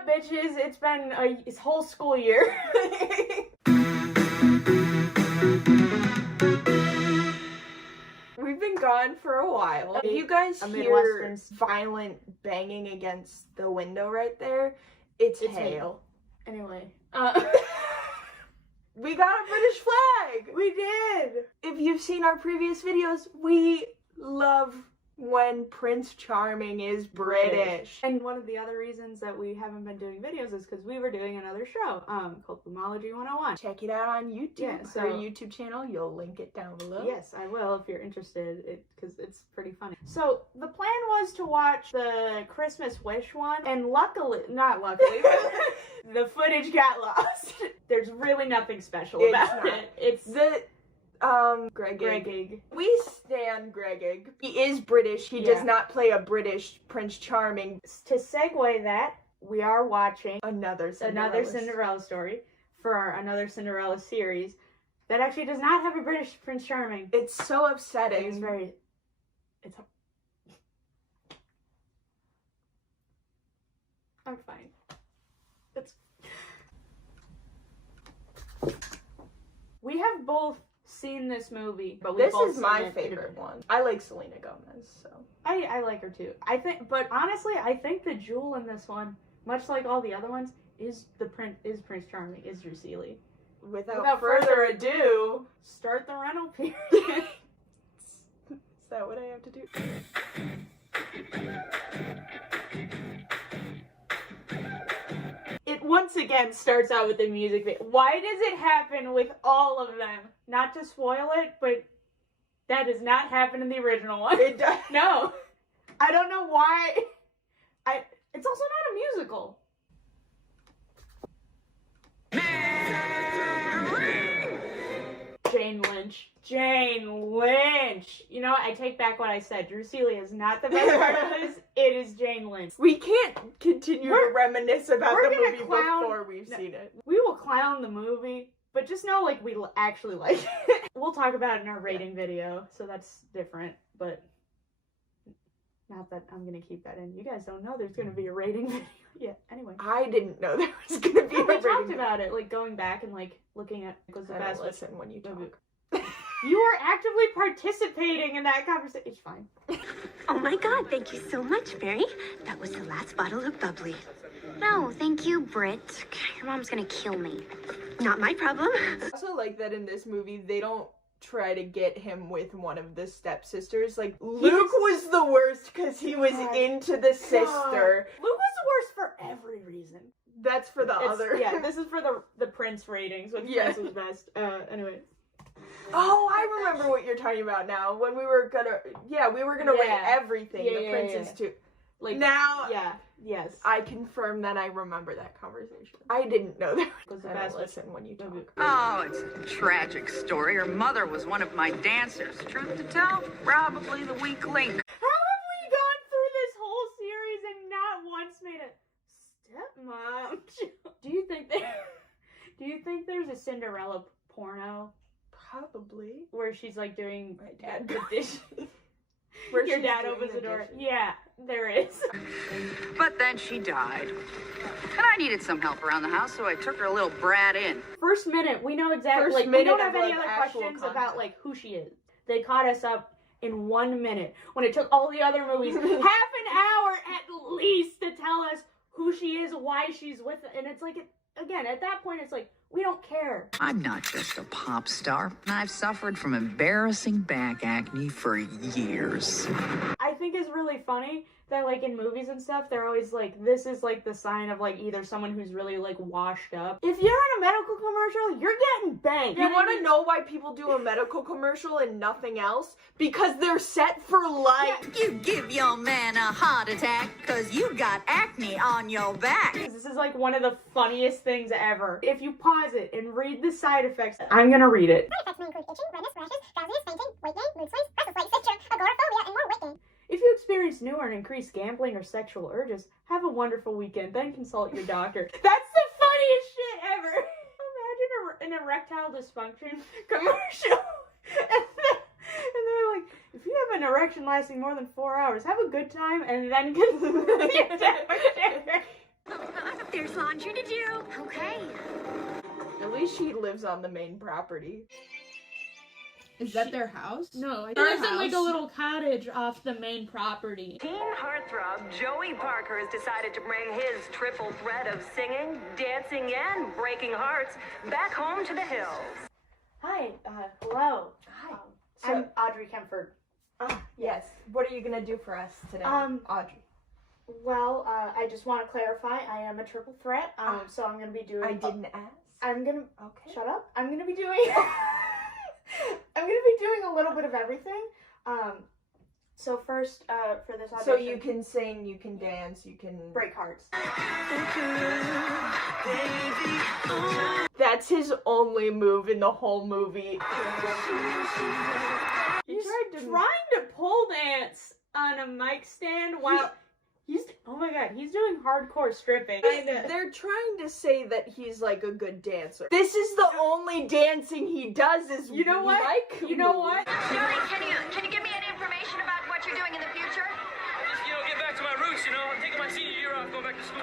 up, bitches? It's been a whole school year. We've been gone for a while. If you guys hear violent banging against the window right there, it's hail. Anyway. We got a British flag! We did! If you've seen our previous videos, we love when Prince Charming is British. And one of the other reasons that we haven't been doing videos is because we were doing another show called Boomology 101. Check it out on YouTube. Yeah, so our YouTube channel, you'll link it down below. Yes, I will if you're interested, because it's pretty funny. So the plan was to watch the Christmas Wish one, and not luckily, the footage got lost. There's really nothing special about it. It's the Gregig. We stand Gregig. He is British. He does not play a British Prince Charming. To segue that, we are watching another Cinderella story for our Another Cinderella series that actually does not have a British Prince Charming. It's so upsetting. I'm fine. We have both seen this movie, but this is my favorite one. I like Selena Gomez, so I like her too. But honestly, I think the jewel in this one, much like all the other ones, is Prince Charming, is Drusilla. Without further ado, start the rental period. Is that what I have to do? It once again starts out with the music video. Why does it happen with all of them? Not to spoil it, but that does not happen in the original one. It does. No. I don't know why. It's also not a musical. Jane Lynch. You know what? I take back what I said. Drusilla is not the best part of this. It is Jane Lynch. We can't continue to reminisce about the movie before we've seen it. We will clown the movie, but just know, like, we actually like it. We'll talk about it in our rating video, so that's different, but not that I'm gonna keep that in. You guys don't know there's gonna be a rating video yet. Anyway. I didn't know there was gonna be a rating video. We talked about it, like, going back and, like, looking at what was the best. Listen when you talk. You are actively participating in that conversation. It's fine. Oh my god, thank you so much, Mary. That was the last bottle of bubbly. No, thank you, Britt. Your mom's gonna kill me. Not my problem. I also like that in this movie, they don't try to get him with one of the stepsisters. Like, Luke was the worst because he was into the sister. Luke was the worst for every reason. That's for the other. Yeah, this is for the Prince ratings, which Prince was best. Anyway. Oh, I remember what you're talking about now. When we were gonna rate everything. The princes too. Like now. Yes. I confirm that I remember that conversation. I didn't know that. Was the best. Listen when you talk. Oh, it's a tragic story. Her mother was one of my dancers. Truth to tell, probably the weak link. How have we gone through this whole series and not once made a stepmom? Do you think there's a Cinderella porno? Probably. Where she's like doing the dishes. Where your dad opens the door. Dishes. Yeah, there is. But then she died. And I needed some help around the house, so I took her little brat in. First minute, we know exactly. We don't have any other questions about like who she is. They caught us up in 1 minute when it took all the other movies half an hour at least to tell us who she is, why she's with it. And it's like, again, at that point, it's like, we don't care. I'm not just a pop star. I've suffered from embarrassing back acne for years. I think it's really funny that, like, in movies and stuff, they're always like, this is like the sign of like either someone who's really like washed up. If you're in a medical commercial, you're getting banged. You want to know why people do a medical commercial and nothing else? Because they're set for life. Yeah. You give your man a heart attack because you got acne on your back. This is like one of the funniest things ever. If you pause it and read the side effects, I'm gonna read it. Side effects may include itching, redness, rashes, drowsiness, fainting, weight gain, mood swings, restless leg syndrome, agoraphobia, and more weight gain. If you experience new or increased gambling or sexual urges, have a wonderful weekend, then consult your doctor. That's the funniest shit ever. Imagine an erectile dysfunction commercial. And they're like, if you have an erection lasting more than 4 hours, have a good time and then consult your doctor. Here's laundry to do. Okay. At least she lives on the main property. Is that their house? No, there's like a little cottage off the main property. Teen heartthrob Joey Parker has decided to bring his triple threat of singing, dancing, and breaking hearts back home to the hills. Hi, hello. Hi. I'm Audrey Kemford. Yes. What are you gonna do for us today, Audrey? Well, I just want to clarify, I am a triple threat, so I'm gonna be doing... I didn't ask. I'm gonna... Okay. Shut up. I'm gonna be doing... I'm gonna be doing a little bit of everything. So first, for this audition... So you can sing, you can dance, you can... break hearts. That's his only move in the whole movie. He's trying to pole dance on a mic stand while... Oh my god, he's doing hardcore stripping. They're trying to say that he's like a good dancer. This is the only dancing he does is You know what? You know what? Joey, can you give me any information about what you're doing in the future? Just, get back to my roots, I'm taking my senior year off, going back to school.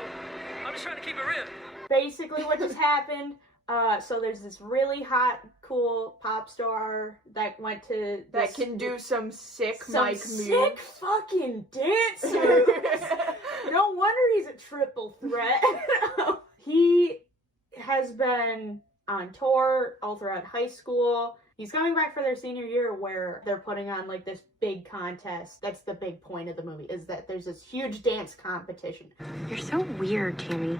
I'm just trying to keep it real. Basically what just happened, so there's this really hot, cool pop star that went to... That can do some sick mic moves. Sick fucking dance moves. No wonder he's a triple threat. He has been on tour all throughout high school. He's coming back for their senior year where they're putting on like this big contest. That's the big point of the movie, is that there's this huge dance competition. You're so weird, Tammy.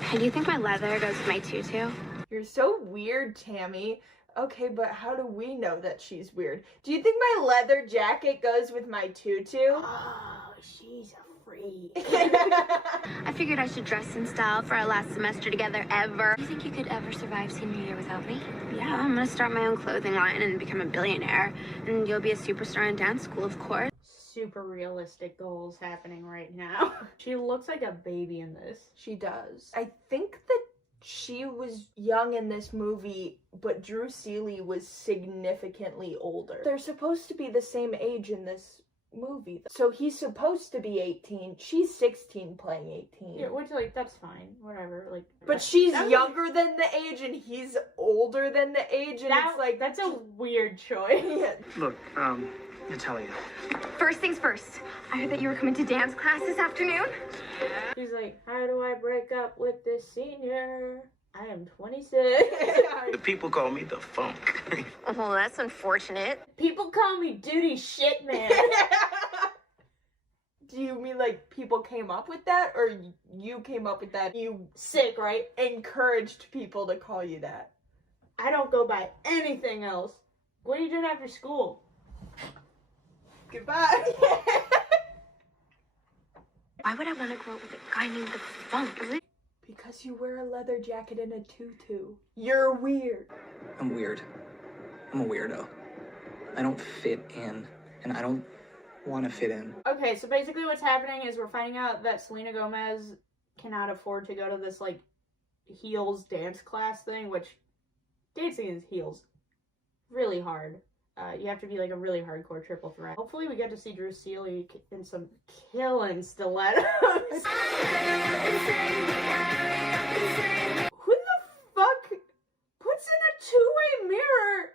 Hey, do you think my leather goes with my tutu? You're so weird, Tammy. Okay, but how do we know that she's weird? Do you think my leather jacket goes with my tutu? Oh, she's a freak. I figured I should dress in style for our last semester together ever. Do you think you could ever survive senior year without me? Yeah, I'm gonna start my own clothing line and become a billionaire. And you'll be a superstar in dance school, of course. Super realistic goals happening right now. She looks like a baby in this. She does. I think that she was young in this movie, but Drew Seeley was significantly older. They're supposed to be the same age in this movie. So he's supposed to be 18. She's 16 playing 18. Yeah, which, like, that's fine. Whatever, like... But she's younger than the age, and he's older than the age, and it's like... That's a weird choice. Look, to tell you. First things first, I heard that you were coming to dance class this afternoon. She's like, how do I break up with this senior? I am 26. The people call me the funk. Oh, that's unfortunate. People call me duty shit man. Do you mean like people came up with that, or you came up with that? You sick, right? Encouraged people to call you that. I don't go by anything else. What are you doing after school? Goodbye. Why would I want to grow up with a guy named the Funk? Because you wear a leather jacket and a tutu. You're weird. I'm weird. I'm a weirdo. I don't fit in, and I don't want to fit in. Okay, so basically what's happening is we're finding out that Selena Gomez cannot afford to go to this, like, heels dance class thing, which dancing in heels, really hard. You have to be like a really hardcore triple threat. Hopefully we get to see Drew Seeley in some killing stilettos. Who the fuck puts in a two-way mirror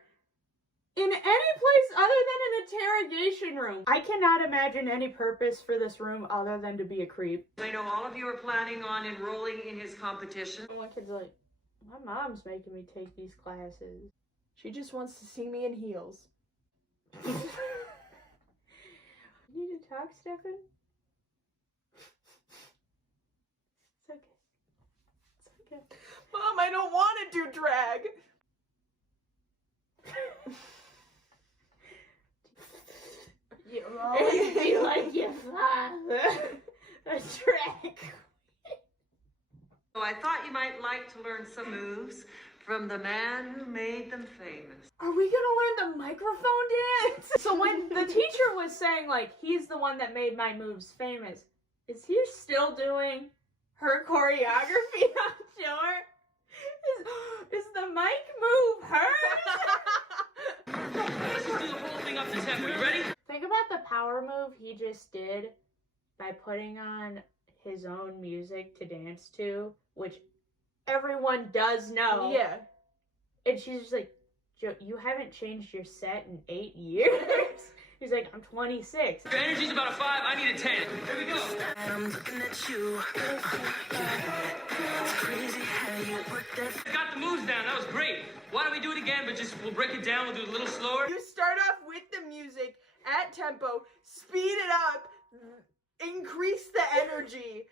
in any place other than an interrogation room? I cannot imagine any purpose for this room other than to be a creep. I know all of you are planning on enrolling in his competition. One kid's like, my mom's making me take these classes. She just wants to see me in heels. You need to talk, Stefan? It's okay. It's okay. Mom, I don't want to do drag. You'll always be like your father. A drag. So I thought you might like to learn some moves from the man who made them famous. Are we gonna learn the microphone dance? So when the teacher was saying, like, he's the one that made my moves famous, is he still doing her choreography on tour? Is the mic move hers? Let's just do the whole thing up to 10. Are you ready? Think about the power move he just did by putting on his own music to dance to, which everyone does know. Yeah. And she's just like, Joe, you haven't changed your set in 8 years? He's like, I'm 26. If your energy's about a 5, I need a 10. Here we go. I'm looking at you. It's crazy how you work that. Got the moves down. That was great. Why don't we do it again, but we'll break it down. We'll do it a little slower. You start off with the music at tempo, speed it up, increase the energy,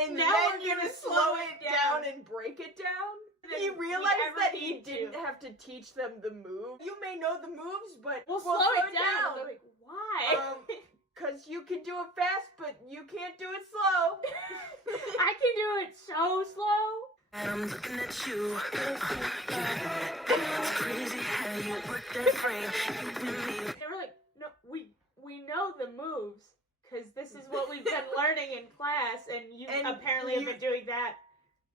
and Now then we're you're gonna slow it down and break it down. He realized that he didn't have to teach them the move. You may know the moves, but we'll slow it down. They're like, why? Because you can do it fast, but you can't do it slow. I can do it so slow. I'm looking at you. It's crazy how you work that frame. They were like, no, we know the moves, because this is what we've been learning in class, and you apparently have been doing that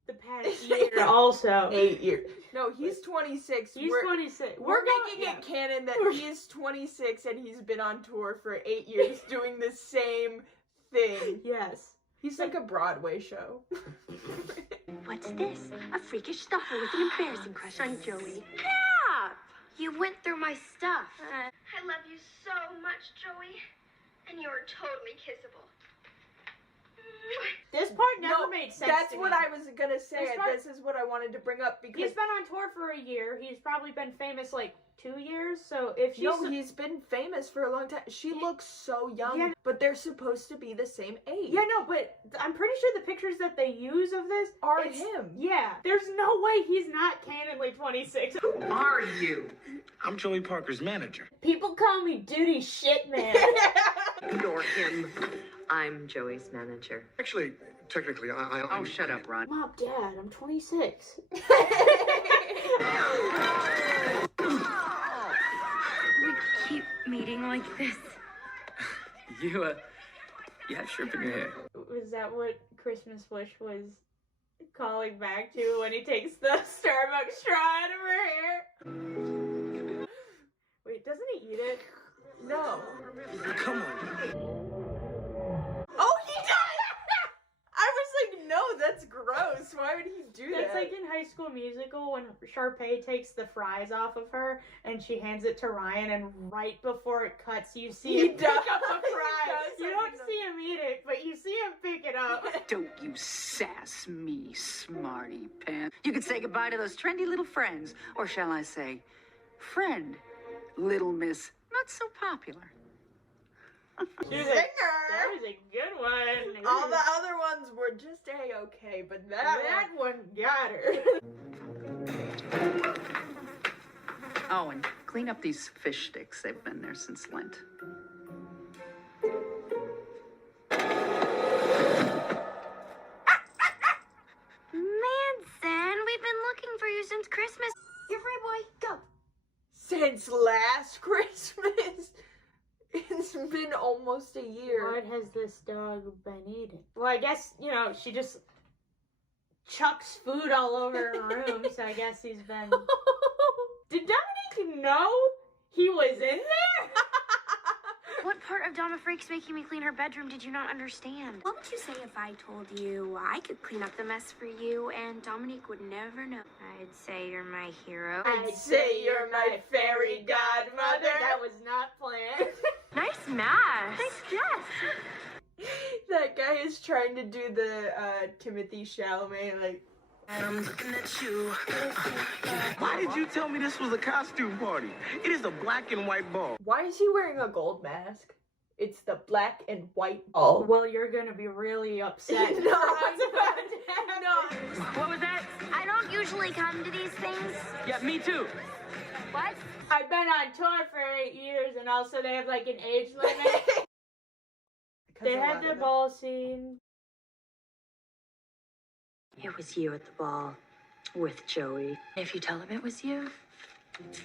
the past year also. 8 years. No, he's 26. He's 26. We're making it canon that he is 26 and he's been on tour for 8 years doing the same thing. Yes. He's like a Broadway show. What's this? A freakish stalker with an embarrassing crush on Joey. Yeah! You went through my stuff. I love you so much, Joey. And you're totally kissable. This part never made sense. That's to what me. I was gonna say. This is what I wanted to bring up because he's been on tour for a year. He's probably been famous like 2 years. So if she's he's been famous for a long time. She looks so young, but they're supposed to be the same age. Yeah, no, but I'm pretty sure the pictures that they use of this are him. Yeah, there's no way he's not canonly 26. Who are you? I'm Joey Parker's manager. People call me Duty Shit Man. Ignore him. I'm Joey's manager. Actually, technically, Oh, shut up, Ron. Mom, Dad, I'm 26. We keep meeting like this. You have shrimp in your hair. Was that what Christmas Wish was calling back to when he takes the Starbucks straw out of her hair? Wait, doesn't he eat it? No. Come on. Oh, he does! I was like, no, that's gross. Why would he do that? That's like in High School Musical when Sharpay takes the fries off of her and she hands it to Ryan, and right before it cuts, you see him pick up the fries. You don't see him eat it, but you see him pick it up. Don't you sass me, smarty pants. You could say goodbye to those trendy little friends. Or shall I say, friend, little miss, not so popular. That was a good one. All the other ones were just A-okay, but that one got her. Oh, and clean up these fish sticks. They've been there since Lent. Manson, we've been looking for you since Christmas. You're free, boy. Go. Since last Christmas. It's been almost a year. What has this dog been eating? Well, I guess, she just chucks food all over her room, so I guess he's been... Did Dominic know he was in there? What part of Dama Freak's making me clean her bedroom did you not understand? What would you say if I told you I could clean up the mess for you and Dominique would never know? I'd say you're my hero. I'd say you're my fairy godmother. That was not planned. Nice math. Nice guess. That guy is trying to do the Timothy Chalamet, like... I'm looking at you. Why did you tell me this was a costume party? It is a black and white ball. Why is he wearing a gold mask? It's the black and white ball. Well, you're gonna be really upset. No, what's about to happen? No. What was that? I don't usually come to these things. Yeah, me too. What? I've been on tour for 8 years, and also they have like an age limit. They had the ball scene. It was you at the ball with Joey. If you tell him it was you, this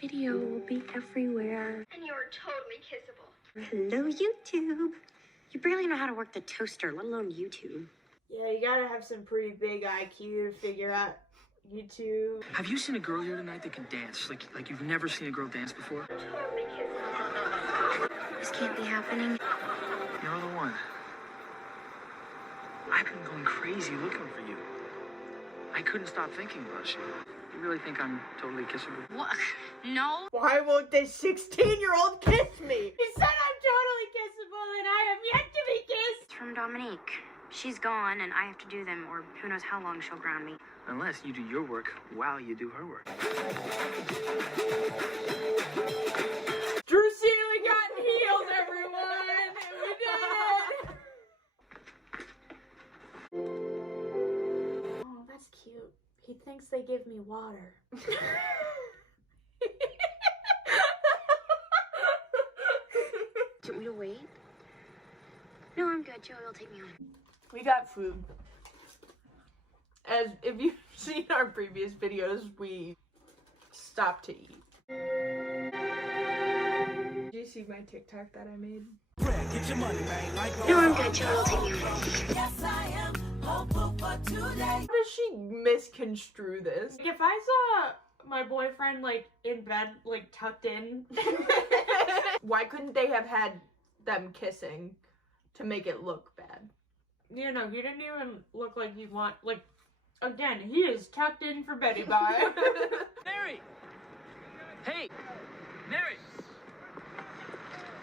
video will be everywhere. And you're totally kissable. Hello, YouTube. You barely know how to work the toaster, let alone YouTube. Yeah, you gotta have some pretty big IQ to figure out YouTube. Have you seen a girl here tonight that can dance? Like you've never seen a girl dance before? Totally kissable. This can't be happening. You're the one. I've been going crazy looking for you. I couldn't stop thinking about you. You really think I'm totally kissable? What? No. Why won't this 16-year-old kiss me? He said I'm totally kissable and I am yet to be kissed. It's from Dominique. She's gone and I have to do them, or who knows how long she'll ground me. Unless you do your work while you do her work. Drew Seeley got heels, everyone! We did it! Oh, that's cute. He thinks they give me water. Do you want me to wait? No, I'm good. Joey will take me home. We got food. As if you've seen our previous videos, we stopped to eat. Did you see my TikTok that I made? Get your money, man. No, I'm good. Joey will take me home. Yes, I am. Hopeful for today. How does she misconstrue this? If I saw my boyfriend, like, in bed, like, tucked in. Why couldn't they have had them kissing to make it look bad? You know, he didn't even look like you'd want, like, again, he is tucked in for Betty Bye. Mary! Hey! Mary!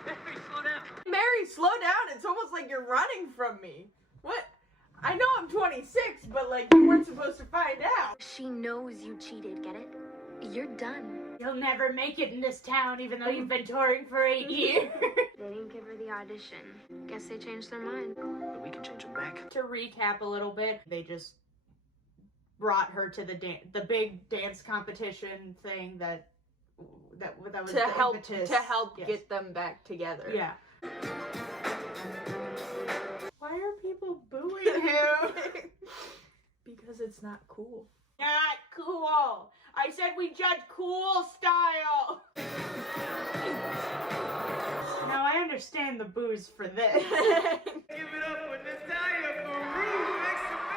Mary, slow down! Mary, slow down. It's almost like you're running from me. What? I know I'm 26, but, like, you weren't supposed to find out. She knows you cheated, get it? You're done. You'll never make it in this town, even though you've been touring for 8 years. They didn't give her the audition. Guess they changed their mind. But we can change them back. To recap a little bit, they just brought her to the big dance competition thing that was To the help impetus. Yes. get them back together. Yeah. Why are people booing him? Because it's not cool. Not cool. I said we judge cool style. Now I understand the boos for this. Give it up with Natalia for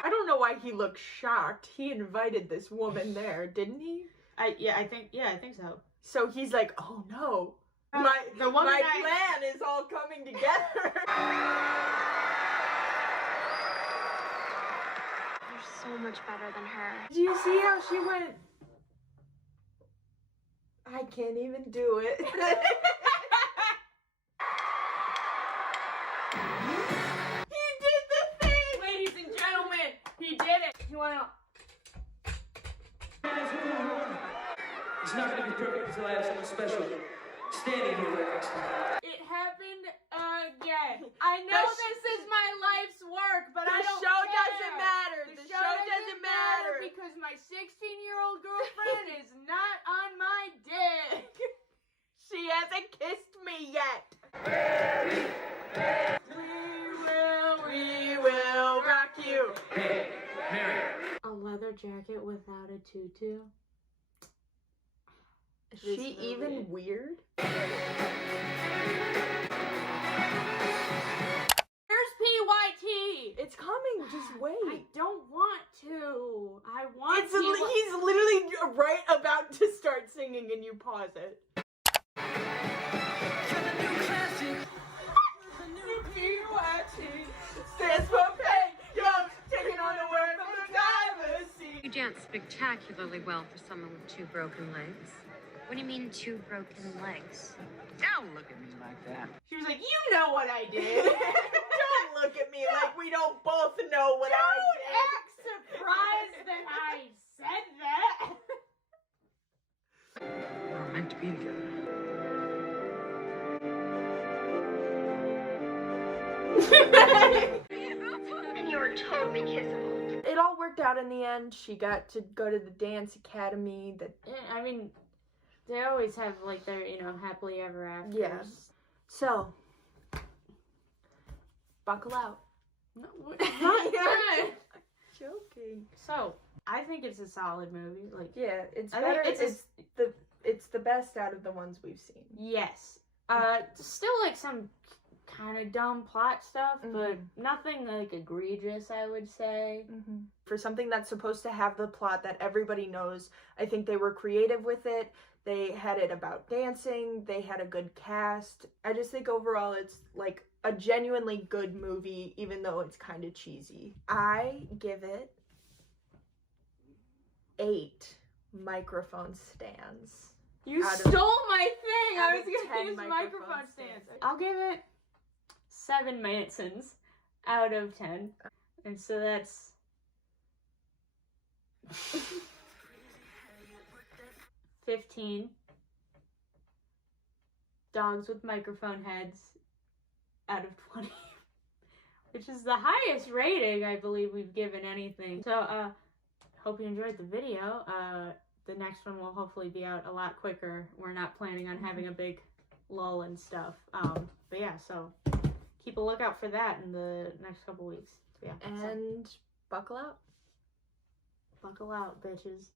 I don't know why he looked shocked. He invited this woman there, didn't he? I think so. So he's like, oh no. My plan is all coming together. You're so much better than her. Do you see how she went? I can't even do it. He did the thing! Ladies and gentlemen, he did it! You wanna... It's not gonna be perfect until I have someone special standing here right next to me. It happened again. I know this is my life's work, but I don't The show care. doesn't matter. The show doesn't matter. Because my 16-year-old girlfriend is not on my dick. She hasn't kissed me yet. We will rock you. Hey, Mary. A leather jacket without a tutu. Is she even weird? Where's PYT? It's coming. Just wait. I don't want to. I want He's literally right about to start singing and you pause it. Stands for pain. Young, taking on the word from the driver's seat. You dance spectacularly well for someone with 2 broken legs. What do you mean 2 broken legs? Don't look at me like that. She was like, you know what I did. Don't look at me like we don't both know what I Don't did. act surprised that I said that. We were meant to be together. And you were totally kissable. It all worked out in the end. She got to go to the dance academy. I mean, they always have like their, happily ever afters. Yeah. So, buckle out. No, not yet. Joking. So, I think it's a solid movie. Like, Yeah, it's I better. think It's the best out of the ones we've seen. yes. Still like some kind of dumb plot stuff, but nothing like egregious, I would say. For something that's supposed to have the plot that everybody knows, I think they were creative with it. They had it about dancing. They had a good cast. I just think overall it's like a genuinely good movie, even though it's kind of cheesy. I give it 8 microphone stands. You stole my thing! I was gonna use microphone stands. I'll give it 7 Mansons out of 10. And so that's 15 dogs with microphone heads out of 20. Which is the highest rating I believe we've given anything. So, hope you enjoyed the video. The next one will hopefully be out a lot quicker. We're not planning on having a big lull and stuff. But yeah, so keep a lookout for that in the next couple weeks. So yeah. And buckle out. Buckle out, bitches.